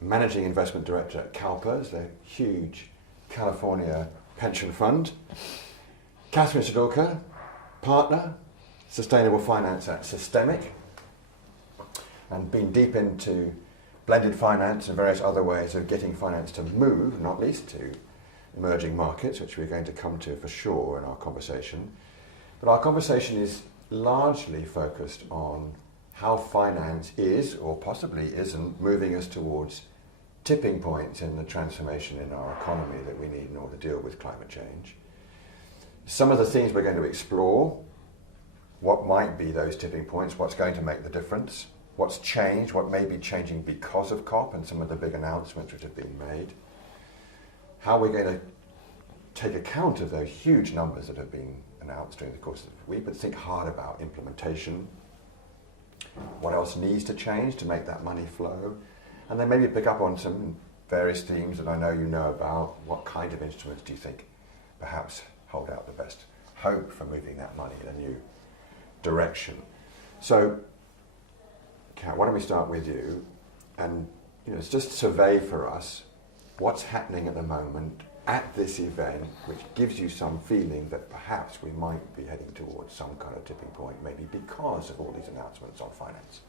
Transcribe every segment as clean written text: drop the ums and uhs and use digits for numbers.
Managing Investment Director at CalPERS, the huge California pension fund. Katherine Stodulka, Partner, Sustainable Finance at SYSTEMIQ, and been deep into blended finance and various other ways of getting finance to move, not least to emerging markets, which we're going to come to for sure in our conversation. But our conversation is largely focused on how finance is, or possibly isn't, moving us towards tipping points in the transformation in our economy that we need in order to deal with climate change. Some of the things we're going to explore, what might be those tipping points, what's going to make the difference, what's changed, what may be changing because of COP and some of the big announcements which have been made, how we're going to take account of those huge numbers that have been announced during the course of the week, but think hard about implementation, what else needs to change to make that money flow, and then maybe pick up on some various themes that I know you know about. What kind of instruments do you think perhaps hold out the best hope for moving that money in a new direction? So, Kat, why don't we start with you, and just survey for us what's happening at the moment at this event, which gives you some feeling that perhaps we might be heading towards some kind of tipping point, maybe because of all these announcements on finance.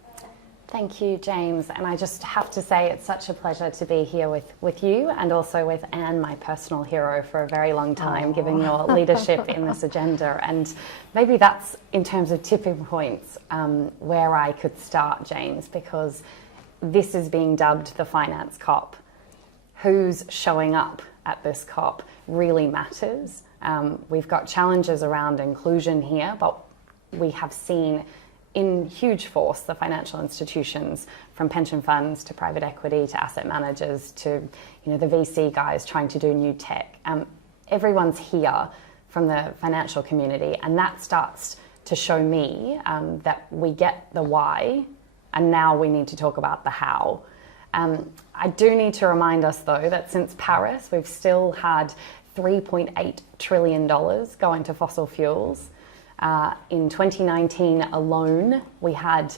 Thank you, James. And I just have to say it's such a pleasure to be here with you, and also with Anne, my personal hero for a very long time, given your leadership in this agenda. And maybe that's, in terms of tipping points, where I could start, James, because this is being dubbed the Finance COP. Who's showing up at this COP really matters. We've got challenges around inclusion here, but we have seen in huge force the financial institutions, from pension funds to private equity to asset managers to the VC guys trying to do new tech. Everyone's here from the financial community, and that starts to show me that we get the why, and now we need to talk about the how. I do need to remind us, though, that since Paris, we've still had $3.8 trillion go into fossil fuels. In 2019 alone, we had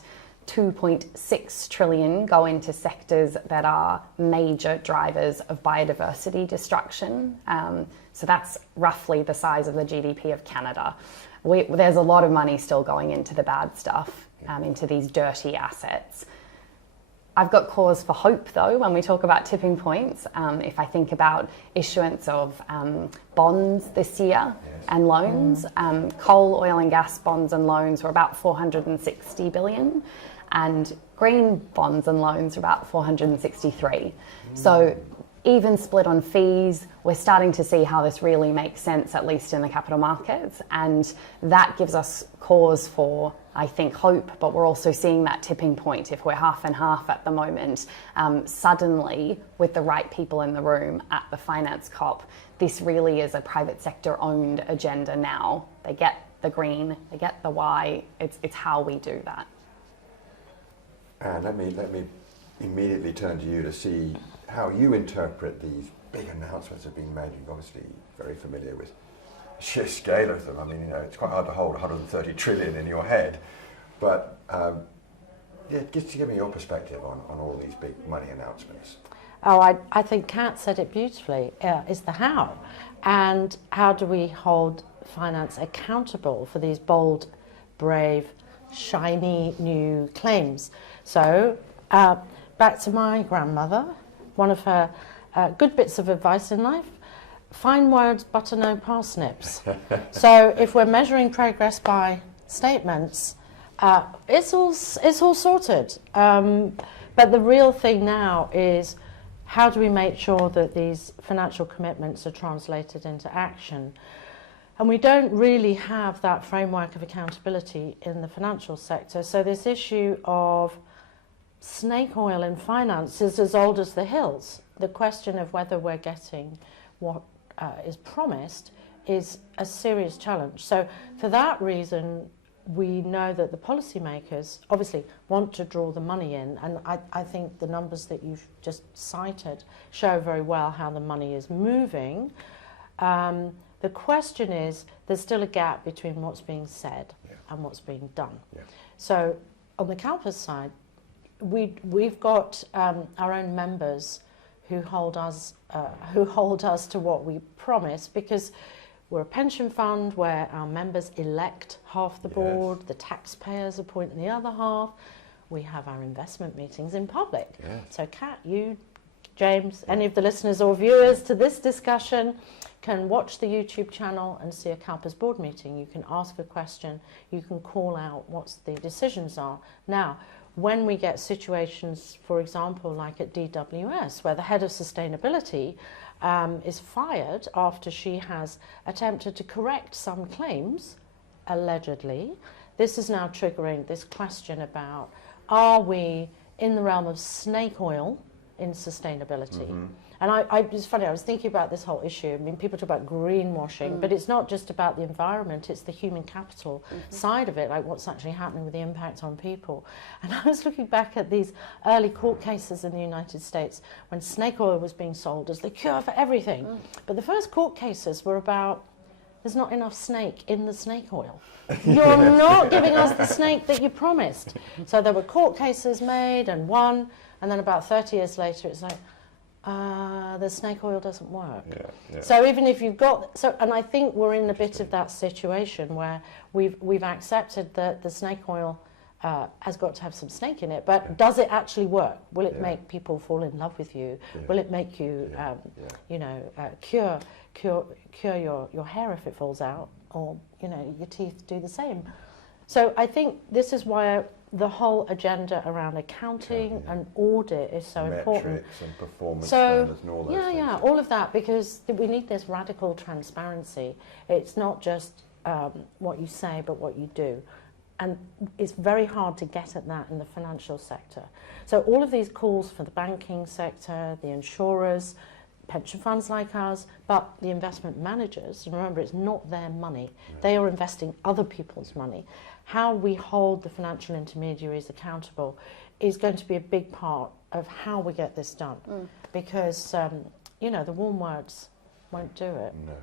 2.6 trillion go into sectors that are major drivers of biodiversity destruction. So that's roughly the size of the GDP of Canada. There's a lot of money still going into the bad stuff, into these dirty assets. I've got cause for hope, though, when we talk about tipping points. If I think about issuance of bonds this year and loans, coal, oil and gas bonds and loans were about 460 billion, and green bonds and loans are about 463. So even split on fees, we're starting to see how this really makes sense, at least in the capital markets, and that gives us cause for, I think, hope, but we're also seeing that tipping point. If we're half and half at the moment, suddenly, with the right people in the room at the Finance COP, this really is a private sector owned agenda now. They get the green, they get the why, it's how we do that. And let me immediately turn to you to see how you interpret these big announcements that are being made. You're obviously very familiar with the sheer scale of them. I mean, it's quite hard to hold 130 trillion in your head, but just to give me your perspective on all these big money announcements. Oh, I think Kat said it beautifully. Is the how, and how do we hold finance accountable for these bold, brave, shiny new claims? So back to my grandmother, one of her good bits of advice in life: fine words, butter no parsnips. So if we're measuring progress by statements, it's all sorted. But the real thing now is, how do we make sure that these financial commitments are translated into action? And we don't really have that framework of accountability in the financial sector. So this issue of snake oil in finance is as old as the hills. The question of whether we're getting what is promised is a serious challenge. So for that reason, we know that the policymakers obviously want to draw the money in, and I think the numbers that you've just cited show very well how the money is moving. The question is, there's still a gap between what's being said and what's being done. So on the CalPERS side, we've got our own members who hold us to what we promise, because we're a pension fund where our members elect half the board, the taxpayers appoint the other half. We have our investment meetings in public. So Kat, you, James, any of the listeners or viewers to this discussion can watch the YouTube channel and see a CalPERS board meeting. You can ask a question, you can call out what the decisions are. Now, when we get situations, for example, like at DWS, where the head of sustainability is fired after she has attempted to correct some claims, allegedly, this is now triggering this question about, are we in the realm of snake oil in sustainability? And it's funny, I was thinking about this whole issue. I mean, people talk about greenwashing, but it's not just about the environment, it's the human capital side of it, like what's actually happening with the impact on people. And I was looking back at these early court cases in the United States when snake oil was being sold as the cure for everything. But the first court cases were about, there's not enough snake in the snake oil. You're not giving us the snake that you promised. So there were court cases made and won, and then about 30 years later it's like, the snake oil doesn't work. So even if you've got, and I think we're in a bit of that situation where we've accepted that the snake oil has got to have some snake in it, but does it actually work? Will it make people fall in love with you? Will it make you, cure your hair if it falls out, or your teeth do the same? So I think this is why the whole agenda around accounting and audit is so important. Metrics and performance standards and all those things. Yeah, all of that, because we need this radical transparency. It's not just what you say, but what you do. And it's very hard to get at that in the financial sector. So all of these calls for the banking sector, the insurers, pension funds like ours, but the investment managers, and remember, it's not their money. They are investing other people's money. How we hold the financial intermediaries accountable is going to be a big part of how we get this done. Because, the warm words won't do it. No.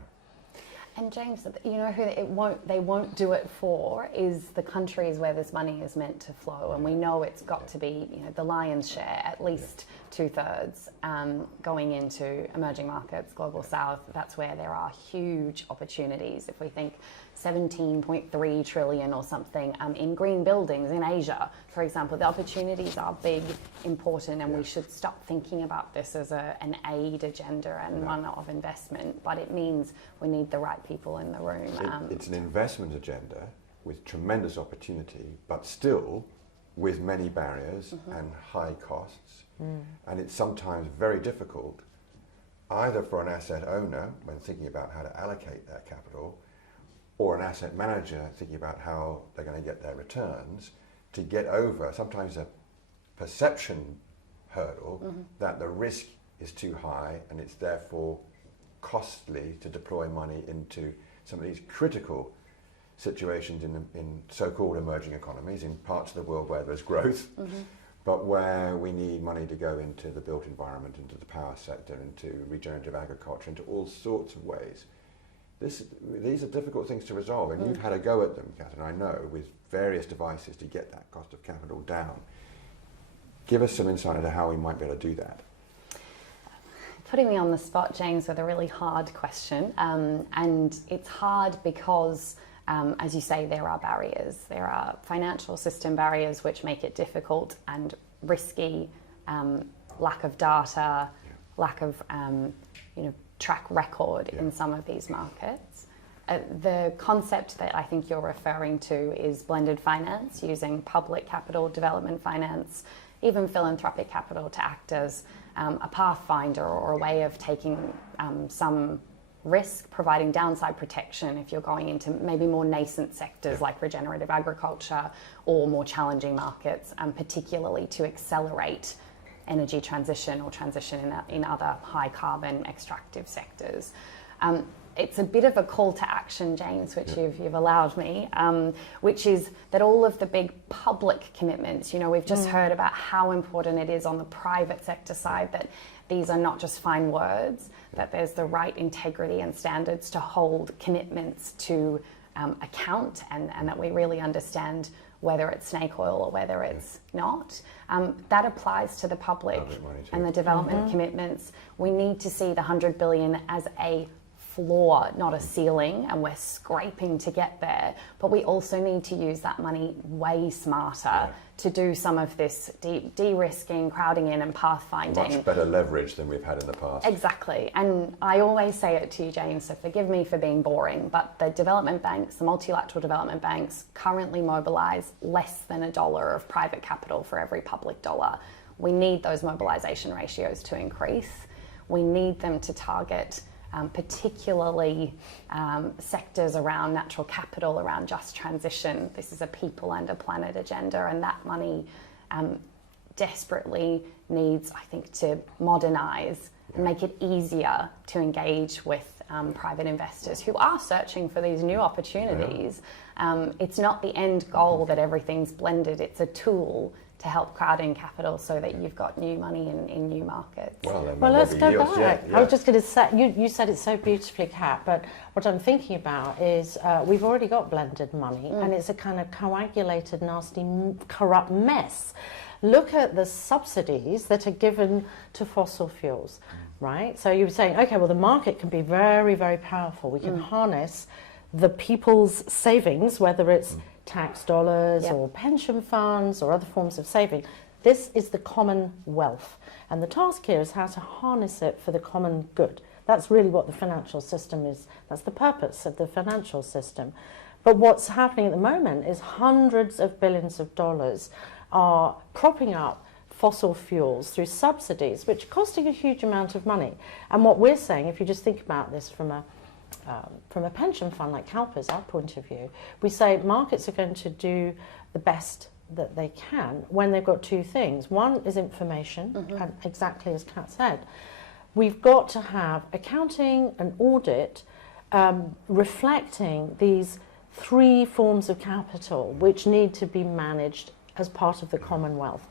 And James, who they won't do it for is the countries where this money is meant to flow, and we know it's got to be the lion's share, at least 2/3, going into emerging markets, global south. That's where there are huge opportunities. If we think 17.3 trillion or something in green buildings in Asia, for example, the opportunities are big, important, and we should stop thinking about this as an aid agenda and one of investment, but it means we need the right people in the room. It's an investment agenda with tremendous opportunity, but still with many barriers and high costs. And it's sometimes very difficult, either for an asset owner when thinking about how to allocate their capital, or an asset manager thinking about how they're going to get their returns, to get over sometimes a perception hurdle that the risk is too high and it's therefore costly to deploy money into some of these critical situations in so-called emerging economies, in parts of the world where there's growth, but where we need money to go into the built environment, into the power sector, into regenerative agriculture, into all sorts of ways. These are difficult things to resolve, and you've had a go at them, Katherine, I know, with various devices to get that cost of capital down. Give us some insight into how we might be able to do that. Putting me on the spot, James, with a really hard question, and it's hard because, as you say, there are barriers. There are financial system barriers which make it difficult and risky, lack of data, lack of track record in some of these markets. The concept that I think you're referring to is blended finance, using public capital, development finance, even philanthropic capital to act as a pathfinder or a way of taking some risk, providing downside protection if you're going into maybe more nascent sectors like regenerative agriculture or more challenging markets, particularly to accelerate energy transition or transition in other high carbon extractive sectors. It's a bit of a call to action, James, which you've allowed me, which is that all of the big public commitments, we've just heard about how important it is on the private sector side that these are not just fine words, that there's the right integrity and standards to hold commitments to account, and that we really understand whether it's snake oil or whether it's not. That applies to the public and the development commitments. We need to see the 100 billion as a floor, not a ceiling, and we're scraping to get there. But we also need to use that money way smarter to do some of this de-risking, crowding in and pathfinding. Much better leverage than we've had in the past. Exactly. And I always say it to you, James, so forgive me for being boring, but the development banks, the multilateral development banks, currently mobilise less than $1 of private capital for every public dollar. We need those mobilisation ratios to increase. We need them to target particularly sectors around natural capital, around just transition. This is a people and a planet agenda, and that money desperately needs, I think, to modernise and make it easier to engage with private investors who are searching for these new opportunities. It's not the end goal that everything's blended, it's a tool to help crowd in capital so that you've got new money in new markets. Well, let's go back. I was just going to say, you said it so beautifully, Kat, but what I'm thinking about is we've already got blended money and it's a kind of coagulated, nasty, corrupt mess. Look at the subsidies that are given to fossil fuels, right? So you were saying, okay, well, the market can be very, very powerful. We can harness the people's savings, whether it's tax dollars or pension funds or other forms of saving. This is the common wealth. And the task here is how to harness it for the common good. That's really what the financial system is. That's the purpose of the financial system. But what's happening at the moment is hundreds of billions of dollars are propping up fossil fuels through subsidies, which are costing a huge amount of money. And what we're saying, if you just think about this from a pension fund like CalPERS, our point of view, we say markets are going to do the best that they can when they've got two things. One is information, and exactly as Kat said, we've got to have accounting and audit reflecting these three forms of capital which need to be managed as part of the Commonwealth.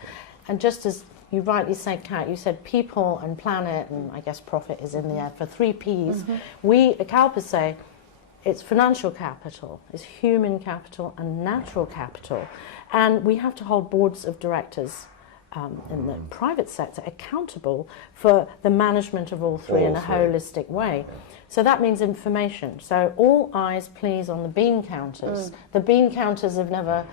And just as you rightly said, Kat, you said people and planet, and I guess profit is in there for 3 Ps. We at CalPERS say it's financial capital, it's human capital and natural capital. And we have to hold boards of directors in the private sector accountable for the management of all three in a holistic way. So that means information. So all eyes please on the bean counters. The bean counters have never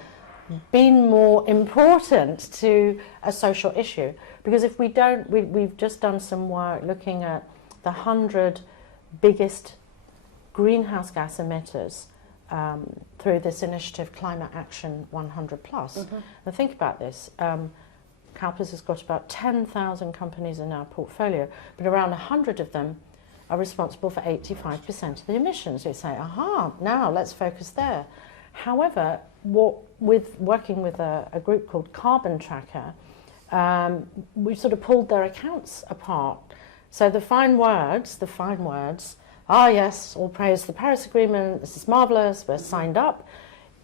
been more important to a social issue, because if we don't, we've just done some work looking at the 100 biggest greenhouse gas emitters through this initiative Climate Action 100 Plus. And think about this, CalPERS has got about 10,000 companies in our portfolio, but around 100 of them are responsible for 85% of the emissions. You say, aha, now let's focus there. However, with working with a group called Carbon Tracker, we sort of pulled their accounts apart. So the fine words, yes, all praise the Paris Agreement, this is marvellous, we're signed up.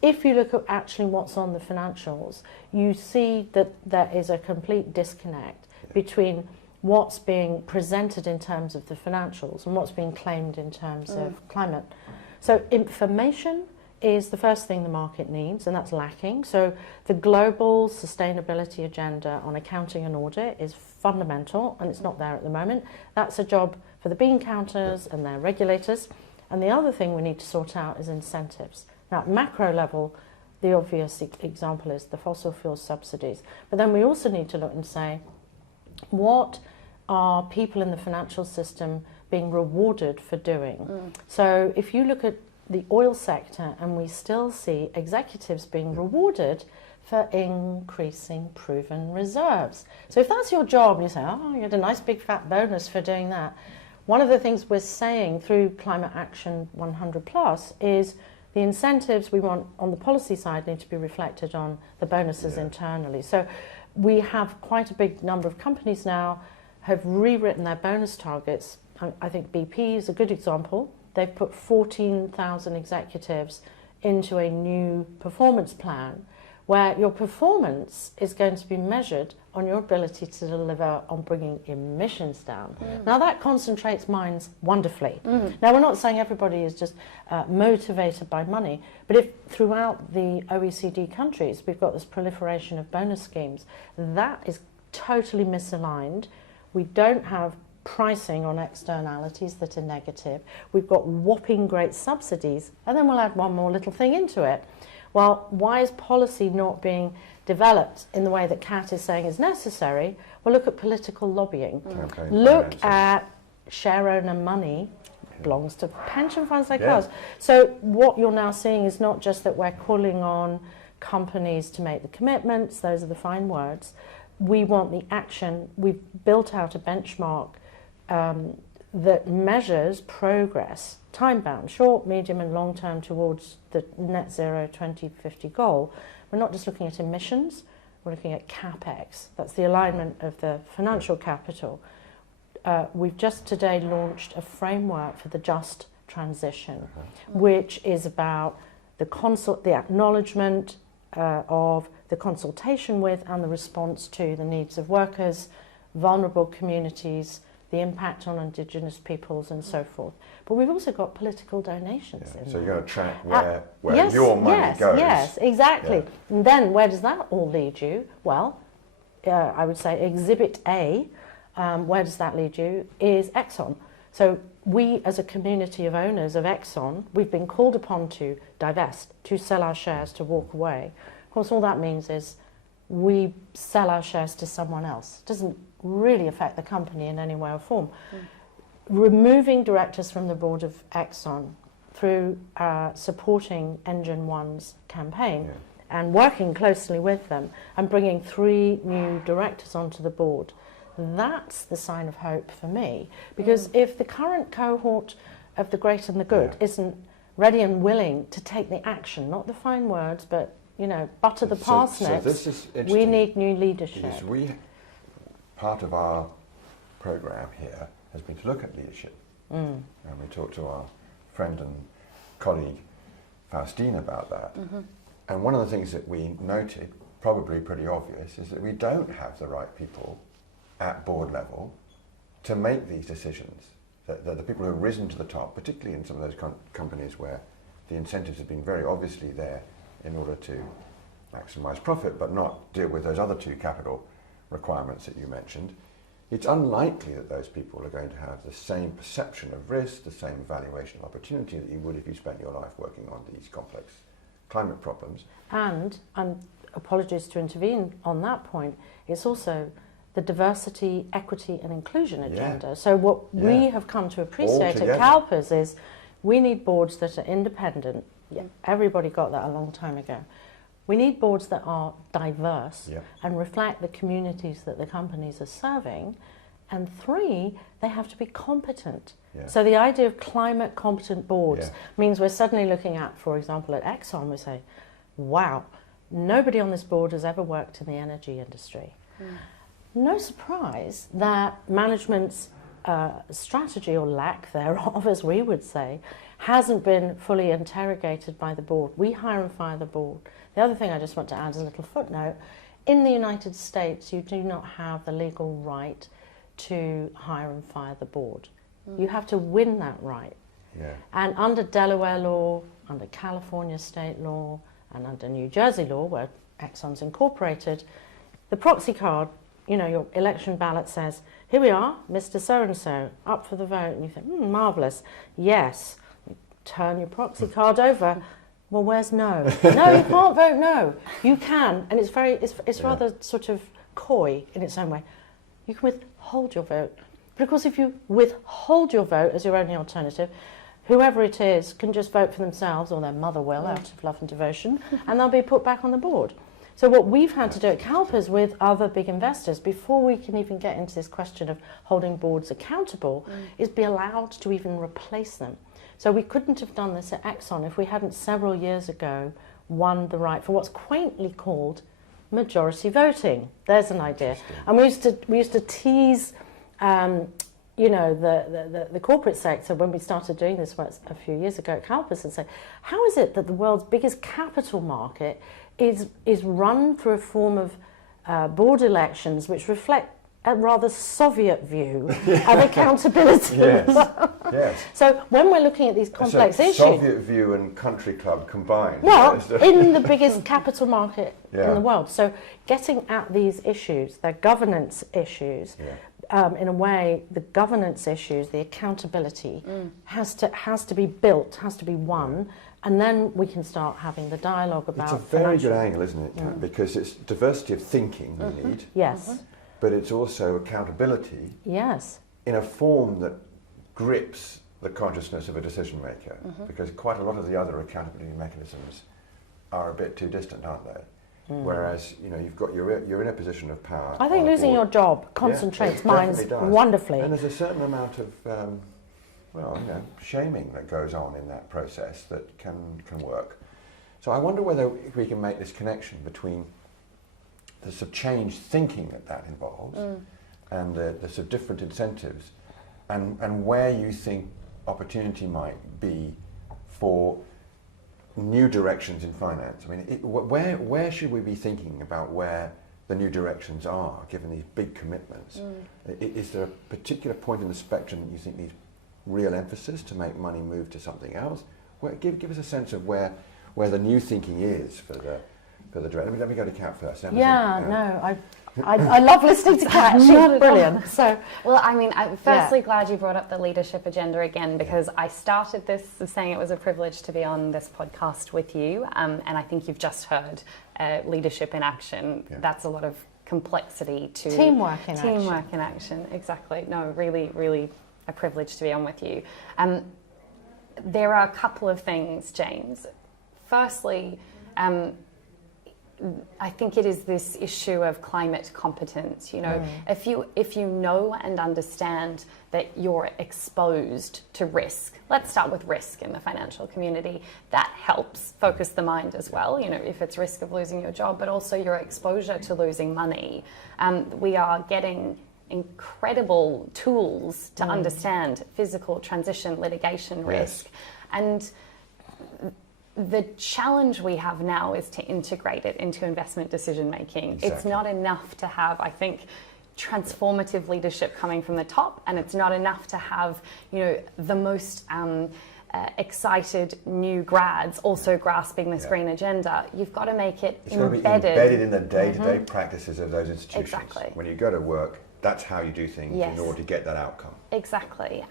If you look at actually what's on the financials, you see that there is a complete disconnect between what's being presented in terms of the financials and what's being claimed in terms of climate. So information is the first thing the market needs, and that's lacking. So the global sustainability agenda on accounting and audit is fundamental, and it's not there at the moment. That's a job for the bean counters and their regulators. And the other thing we need to sort out is incentives. Now, at macro level, the obvious example is the fossil fuel subsidies. But then we also need to look and say, what are people in the financial system being rewarded for doing? So if you look at the oil sector, and we still see executives being rewarded for increasing proven reserves. So if that's your job, and you say, oh, you had a nice big fat bonus for doing that. One of the things we're saying through Climate Action 100 Plus is the incentives we want on the policy side need to be reflected on the bonuses internally. So we have quite a big number of companies now have rewritten their bonus targets. I think BP is a good example. They've put 14,000 executives into a new performance plan where your performance is going to be measured on your ability to deliver on bringing emissions down. Now that concentrates minds wonderfully. Now we're not saying everybody is just motivated by money, but if throughout the OECD countries we've got this proliferation of bonus schemes, that is totally misaligned. We don't have pricing on externalities that are negative. We've got whopping great subsidies, and then we'll add one more little thing into it. Well, why is policy not being developed in the way that Kat is saying is necessary? Well, look at political lobbying. Look at share owner money belongs to pension funds like ours. So what you're now seeing is not just that we're calling on companies to make the commitments, those are the fine words. We want the action. We've built out a benchmark that measures progress, time-bound, short, medium and long-term towards the net zero 2050 goal. We're not just looking at emissions, we're looking at CapEx. That's the alignment of the financial capital. We've just today launched a framework for the just transition, which is about the acknowledgement of the consultation with and the response to the needs of workers, vulnerable communities, the impact on Indigenous peoples and so forth. But we've also got political donations in So there. you're going to track where your money goes. Yes, exactly. And then where does that all lead you? Well, I would say Exhibit A, where does that lead you, is Exxon. So we as a community of owners of Exxon, we've been called upon to divest, to sell our shares, to walk away. Of course, all that means is we sell our shares to someone else. It doesn't really affect the company in any way or form. Removing directors from the board of Exxon through supporting Engine One's campaign and working closely with them and bringing 3 new directors onto the board, that's the sign of hope for me. Because if the current cohort of the great and the good isn't ready and willing to take the action, not the fine words, but butter the parsnips, this is we need new leadership. Because part of our programme here has been to look at leadership. And we talked to our friend and colleague Faustine about that. And one of the things that we noted, probably pretty obvious, is that we don't have the right people at board level to make these decisions. That the people who have risen to the top, particularly in some of those companies where the incentives have been very obviously there in order to maximise profit but not deal with those other 2 capital requirements that you mentioned, it's unlikely that those people are going to have the same perception of risk, the same valuation of opportunity that you would if you spent your life working on these complex climate problems. And apologies to intervene on that point, it's also the diversity, equity and inclusion agenda. So what we have come to appreciate at CalPERS is we need boards that are independent. Everybody got that a long time ago. We need boards that are diverse and reflect the communities that the companies are serving. And 3, they have to be competent. So the idea of climate competent boards means we're suddenly looking at, for example, at Exxon, we say, wow, nobody on this board has ever worked in the energy industry. No surprise that management's strategy, or lack thereof, as we would say, hasn't been fully interrogated by the board. We hire and fire the board. The other thing I just want to add as a little footnote, in the United States you do not have the legal right to hire and fire the board. You have to win that right. And under Delaware law, under California state law, and under New Jersey law, where Exxon's incorporated, the proxy card, your election ballot says, here we are, Mr. So-and-so, up for the vote. And you think, marvellous, yes. You turn your proxy card over. Well, where's no? No, you can't vote no. You can, and it's rather sort of coy in its own way. You can withhold your vote. But of course, if you withhold your vote as your only alternative, whoever it is can just vote for themselves, or their mother will, out of love and devotion, and they'll be put back on the board. So what we've had to do at CalPERS with other big investors, before we can even get into this question of holding boards accountable, is be allowed to even replace them. So we couldn't have done this at Exxon if we hadn't several years ago won the right for what's quaintly called majority voting. There's an idea. And we used to tease the corporate sector when we started doing this a few years ago at CalPERS and say, how is it that the world's biggest capital market is run through a form of board elections which reflect a rather Soviet view of accountability. Yes. So when we're looking at these complex issues... Soviet view and country club combined. Well, in the biggest capital market in the world. So getting at these issues, they're governance issues, in a way, the governance issues, the accountability has to be built, has to be won, and then we can start having the dialogue about... It's a very good angle, isn't it, Kat? Because it's diversity of thinking we need. Yes. But it's also accountability. Yes. In a form that grips the consciousness of a decision maker, because quite a lot of the other accountability mechanisms are a bit too distant, aren't they? Whereas, you know, you're in a position of power. I think losing your job concentrates minds wonderfully. And there's a certain amount of, shaming that goes on in that process that can work. So I wonder whether we can make this connection between the sort of changed thinking that involves and the sort of different incentives and where you think opportunity might be for new directions in finance. I mean, where should we be thinking about where the new directions are, given these big commitments? Is there a particular point in the spectrum that you think needs real emphasis to make money move to something else? Give us a sense of where the new thinking is for the direction. Let me go to Kat first. I love listening to Kat. She's brilliant. So, well, I mean, I'm firstly glad you brought up the leadership agenda again, because I started this saying it was a privilege to be on this podcast with you, and I think you've just heard leadership in action. That's a lot of complexity to teamwork in action. Exactly. No, really, really a privilege to be on with you. There are a couple of things, James. Firstly, I think it is this issue of climate competence. You know, if you know and understand that you're exposed to risk, let's start with risk in the financial community, that helps focus the mind as well. You know, if it's risk of losing your job, but also your exposure to losing money. We are getting incredible tools to understand physical transition, litigation risk. And the challenge we have now is to integrate it into investment decision making. Exactly. It's not enough to have, I think, transformative leadership coming from the top, and it's not enough to have, you know, the most excited new grads also grasping this green agenda. You've got to make it embedded in the day-to-day practices of those institutions. Exactly. When you go to work, that's how you do things in order to get that outcome. Exactly.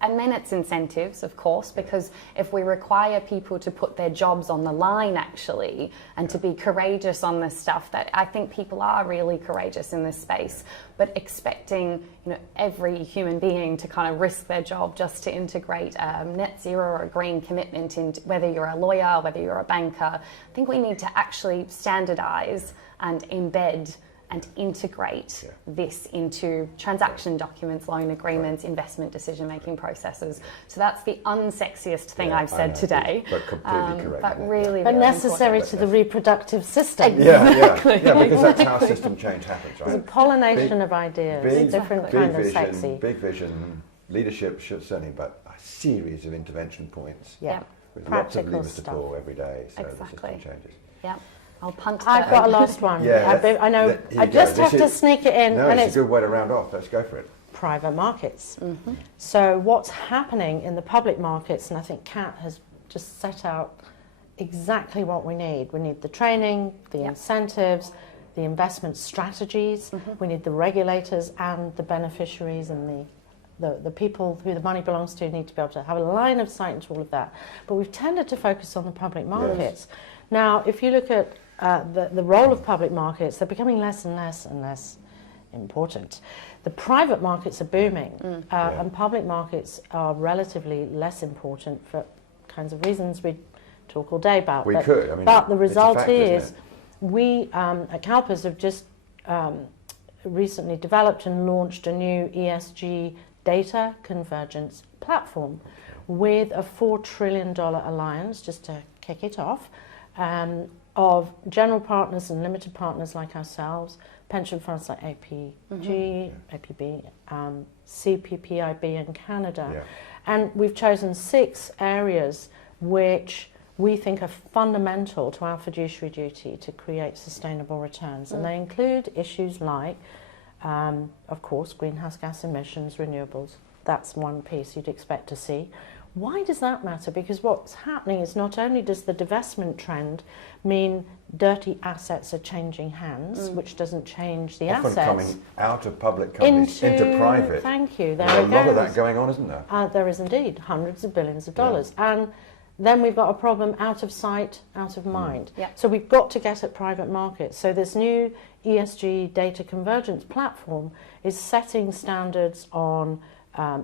And then it's incentives, of course, because if we require people to put their jobs on the line, actually, and to be courageous on this stuff, that I think people are really courageous in this space, but expecting, you know, every human being to kind of risk their job just to integrate net zero or a green commitment in, whether you're a lawyer, whether you're a banker, I think we need to actually standardize and embed and integrate this into transaction documents, loan agreements, investment decision-making processes. So that's the unsexiest thing I've said today. But completely correct. But really, but really necessary to the reproductive system. Exactly. Yeah, because that's how system change happens, right? It's a pollination of ideas, different kind of sexy. Big vision, leadership certainly, but a series of intervention points. Yeah. With lots of levers to pull every day, so the system changes. Yeah. I'll punt I've got a last one. I know. I just have to sneak it in. No, it's a good way to round off. Let's go for it. Private markets. So what's happening in the public markets, and I think Kat has just set out exactly what we need. We need the training, the incentives, the investment strategies. We need the regulators and the beneficiaries and the people who the money belongs to need to be able to have a line of sight into all of that. But we've tended to focus on the public markets. Now, if you look at the role of public markets, they're becoming less and less and less important. The private markets are booming, and public markets are relatively less important for kinds of reasons we talk all day about. But the result is we at CalPERS have just recently developed and launched a new ESG data convergence platform with a $4 trillion alliance, just to kick it off, of general partners and limited partners like ourselves, pension funds like APG, APB, CPPIB in Canada. And we've chosen 6 areas which we think are fundamental to our fiduciary duty to create sustainable returns. And they include issues like, of course, greenhouse gas emissions, renewables. That's one piece you'd expect to see. Why does that matter? Because what's happening is not only does the divestment trend mean dirty assets are changing hands, which doesn't change the Often assets. coming out of public companies into private. Thank you. There's a lot of that going on, isn't there? There is indeed, hundreds of billions of dollars. And then we've got a problem out of sight, out of mind. Yeah. So we've got to get at private markets. So this new ESG data convergence platform is setting standards on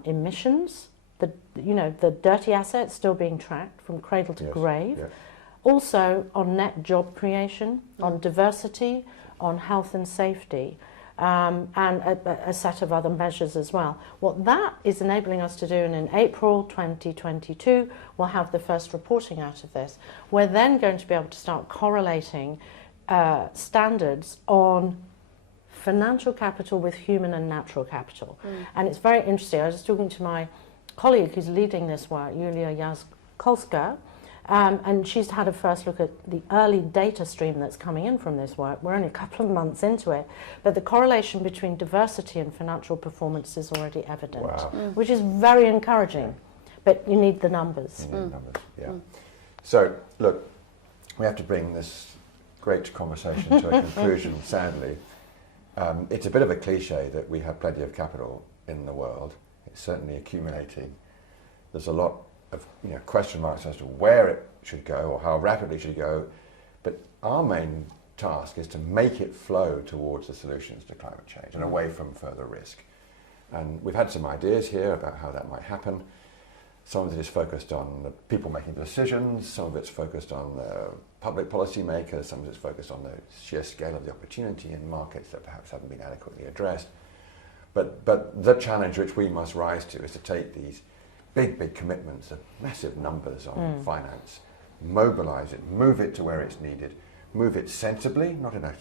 emissions, the dirty assets still being tracked from cradle to grave. Yeah. Also on net job creation, on diversity, on health and safety, and a set of other measures as well. What that is enabling us to do, and in April 2022, we'll have the first reporting out of this. We're then going to be able to start correlating standards on financial capital with human and natural capital. And it's very interesting. I was just talking to my colleague who's leading this work, Julia Jaskolska, and she's had a first look at the early data stream that's coming in from this work. We're only a couple of months into it, but the correlation between diversity and financial performance is already evident, which is very encouraging. But you need the numbers. You need numbers, yeah. So, look, we have to bring this great conversation to a conclusion, sadly. It's a bit of a cliche that we have plenty of capital in the world. It's certainly accumulating. There's a lot of question marks as to where it should go or how rapidly it should go. But our main task is to make it flow towards the solutions to climate change and away from further risk. And we've had some ideas here about how that might happen. Some of it is focused on the people making the decisions, some of it's focused on the public policy makers, some of it's focused on the sheer scale of the opportunity in markets that perhaps haven't been adequately addressed. But the challenge which we must rise to is to take these big commitments of massive numbers on finance, mobilise it, move it to where it's needed, move it sensibly, not in a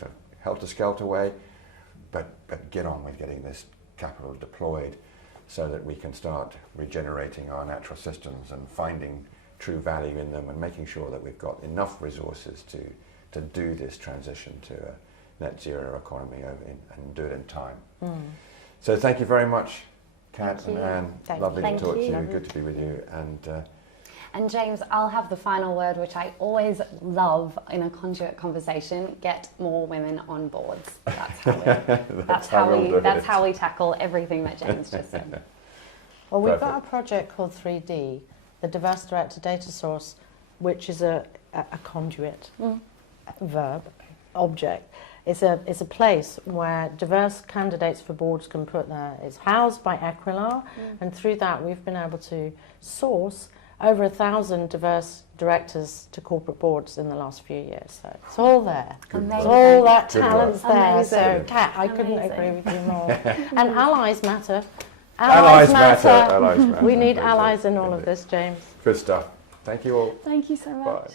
helter-skelter way, but get on with getting this capital deployed so that we can start regenerating our natural systems and finding true value in them and making sure that we've got enough resources to do this transition to a net zero economy and do it in time. So thank you very much, Kat and Anne. Lovely to talk to you. Good to be with you. And James, I'll have the final word, which I always love in a conduit conversation: get more women on boards. That's how we tackle everything that James just said. Well, we've got a project called 3D, the Diverse Director Data Source, which is a conduit, verb, object. It's a place where diverse candidates for boards can put their. It's housed by Equilar, and through that we've been able to source over 1,000 diverse directors to corporate boards in the last few years. So it's all there. It's all that talent's there. So, Kat, I couldn't agree with you more. And allies matter. Allies matter. We need allies in all of this, James. Good stuff. Thank you all. Thank you so much. Bye.